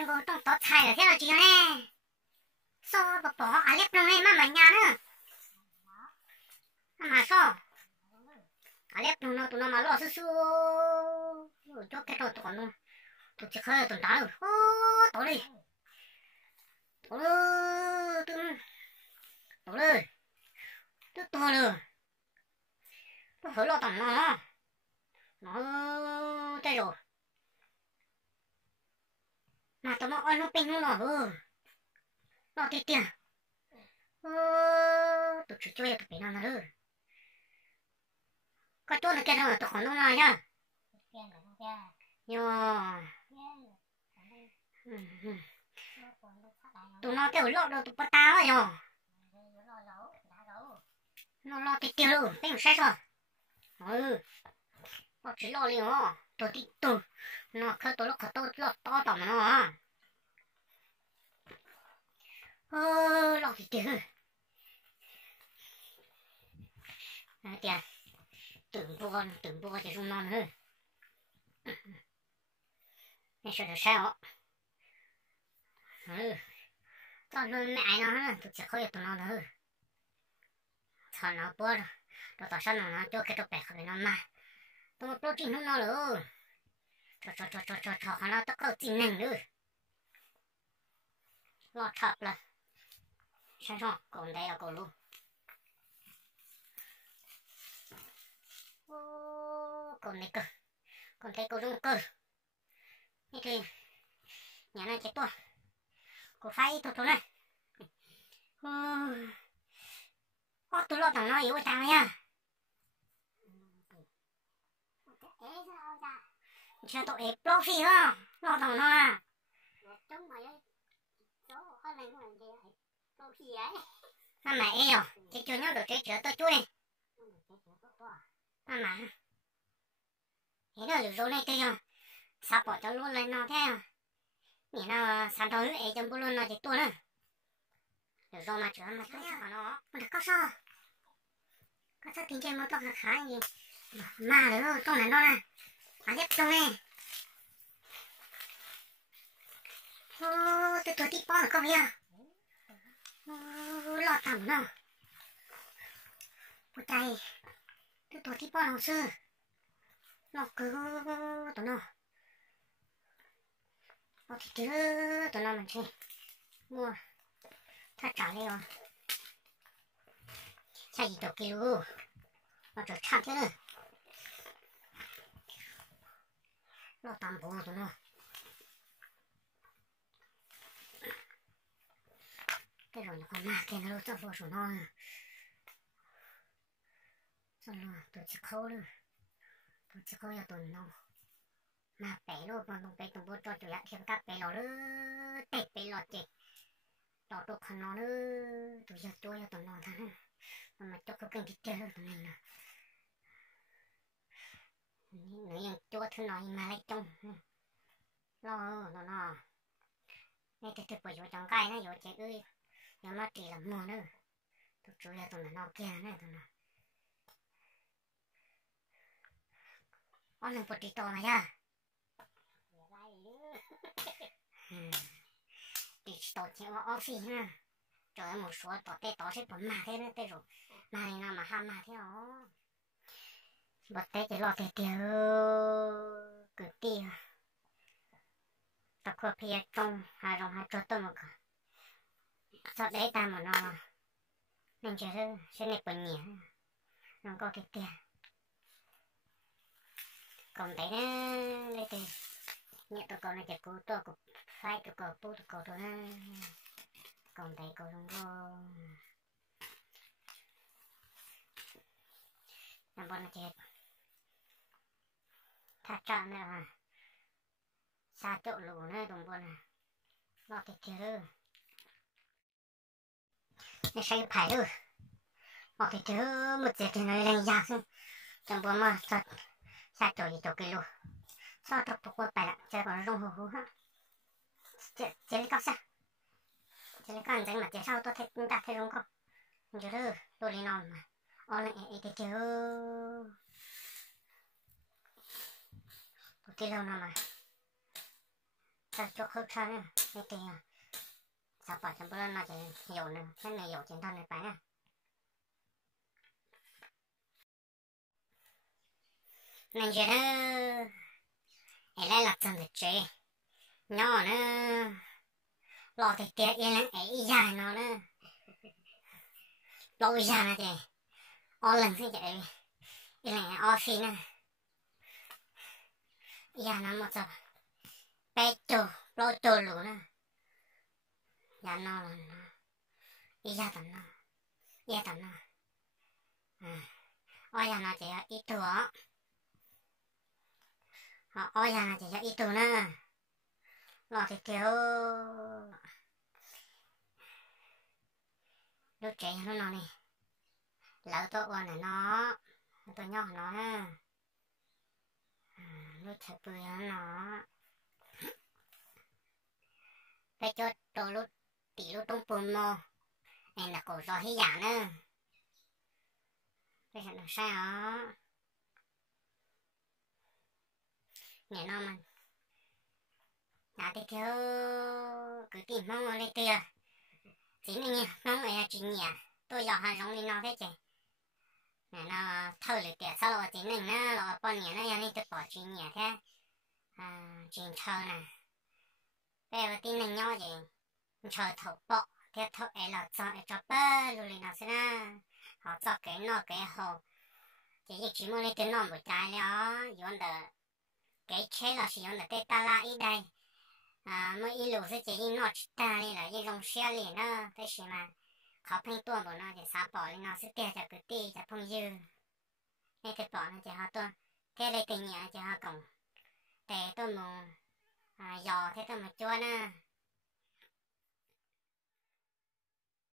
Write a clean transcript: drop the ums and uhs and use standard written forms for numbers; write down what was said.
ăn gồm trong tóc xài là thế nào chị nè. So bỏ à lép trong này mà nhà nữa. Mà so. À lép trong nó tụi nó mà lo sư cho cái đồ tụi nó. Tụi chị khơi tụi nó rồi. Ô, tổ đi. Tổ đi. Tổ đi. Tổ đi. Tôi phải lo tầm nó. Nó tay rồi. Mà tụi nó ơi nó pin nó rồi. Nó thì tiền. Tụi chú chơi tụi nó nó rồi. Có chỗ này kia thôi tụi con nó nói nhá. Tụi nó tiểu lộ đâu tụi bắt tao rồi nhờ. Nó lo thì tiền rồi, cái sai rồi. Nó chỉ lo liền hả? Tụi tí tụi. Nó khơi tụi nó khơi tụi nó to tỏng nó hả? Lo thì tiền rồi. Tiền. Tưởng bùa thì rung non hơn. Nên sợ được sao tao luôn mẹ nó tụi sẽ khơi tụi nó nữa. Thằng nó bữa rồi tao sao nó cho cái tụi bè khỏi nó mà. Tụi nó chỉ nó nữa. Cho nó tao có tin năng nữa. Lo thật là. Sao rồi, còn đây là còn luôn. Còn này cơ. Còn thấy cô rung cơ. Như thế. Nhà này chết tôi. Cô phải tụi này. Tụi lo thằng nó yếu với tao nha. Chưa tụi ép lo phi hả? Lo thằng nó à. Mà mày eo. Chị chưa nhớ được chị chữa tôi chú này. Mà. Thế là được rồi này kia không? Sao bỏ cho luôn lên nó theo? Nghĩ là sáng tối ấy trong bố luôn nó thì tôi nữa. Được rồi mà chữa mà tôi chữa nó. Mà có sao? Có sao tính chơi mô tóc khá gì? Mà được rồi, con này nó nè. Mà dép trong này. Tôi tí bó là không hiểu. Lọt thầm nó. Bố tay. Tôi tí bó lòng sư. Nó cứ tụi nó. Nó thì chứ tụi nó mình chơi. Mua. Thật trả lời rồi. Chả gì tụi kia luôn. Nó trở chạm thế nữa. Nó tạm bố tụi nó. Cái rồi nó còn mà kia nó cho vô số nó. Xong rồi tụi chị khâu nữa. Tụi chị khâu cho tụi nó. Mà bé luôn còn tụi bé tụi bố cho tụi lại thêm các bé nó nữa. Tết bé lọt chị. Đó tụi khăn nó nữa. Tụi giờ cho tụi nó thằng nữa. Mà cho cái kênh kia rồi tụi mình nè. Nếu như cho thứ nói mà lấy trong. Lo nó. Nên thì bởi vô trong cái này vô chị ơi. Nhưng mà chỉ là mua nữa. Tụi chú là tụi nó kia nữa tụi nó. Ôi mình bột tí to mà nha. Tí to chị có office ha. Trời ơi một số tỏ tê tỏ sẽ bấm mà thế nữa tê rồi. Mà này nào mà ham mà thế hả? Bật tê chỉ lo tê tiêu. Cứ tiêu. Ta có phía trong hai rồng hai chốt tôi một cả. Sao đấy ta mà nó. Nên chứ sẽ này bẩn nhỉ. Nó có cái tiền. Còn đấy nè. Đây thì. Nhẹ tụi con này chỉ cố tôi cũng phải tụi con bố tụi con thôi nè. Còn đấy con không có. Làm bọn nó chết. Thả trọn nữa à. Xa chỗ lũ nữa đồng bọn à. Lo cái kia rồi. Nó sẽ phải rồi. Lo cái kia một giờ thì nó lên giặc xong. Trong bọn mà thật. Xa chỗ gì chỗ kia luôn. Sao tụi tụi con phải lại. Chơi còn rung hù hù hả. Chơi lấy cóc xa. Chơi lấy con danh mà chơi sao tôi đặt thấy rung không. Nhớ rồi. Tôi lên non mà. Ôi lại cái kia. Tôi kia lâu nào mà. sao cho khâu sao nè cái kia sao bỏ cho bữa nó chỉ hiểu nè cái này hiểu trên thân này phải nè này giờ đó ấy lại là chân thực chế nhỏ nữa lo thì tiệt yên lặng ấy dài nó nữa lo dài nè chị o lần thế vậy yên lặng o phi nè dài nó một giờ bé trâu lo trâu luôn nè dạ nó là nó iya tận nó iya tận nó ôi giờ nó chỉ ít tuổi họ ôi giờ nó chỉ ít tuổi nè lo thì kiểu lúc trẻ nó này lỡ tôi ôn là nó tôi nhỏ nó nè lúc trẻ bự nó cái chốt tôi lúc tí lúc tung bùn mô em là cổ gió hí giả nữa bây giờ nó sao đó nghe nó mà đã thì kiểu cứ tìm mong ở đây tìa chỉ mình nha mong ở chỉ nhỉ tôi giỏi hàng giống đi nó thế chị nè nó thơ được tiệt sao là chỉ mình nó là con nhỉ nó đi tự bỏ chỉ nhỉ thế chỉ thơ nè bây giờ tin mình nhau gì chờ thầu bọ thế thầu ấy là cho bơ rồi nó sẽ ra họ cho cái nó cái hồ chỉ muốn lấy cái nó một trái đó dùng để cái chế là sử dụng để tê ta la ít đây mới ít lù sẽ chỉ nó ta đi là cái dòng xe liền đó thế gì mà khó phanh tuôn của nó thì sao bỏ lên nó sẽ tê cho cứ tê cho phong dư cái bỏ nó chỉ họ tuôn cái đây cái nhà chỉ họ cổng để tôi muốn giò thế tôi mà chua nè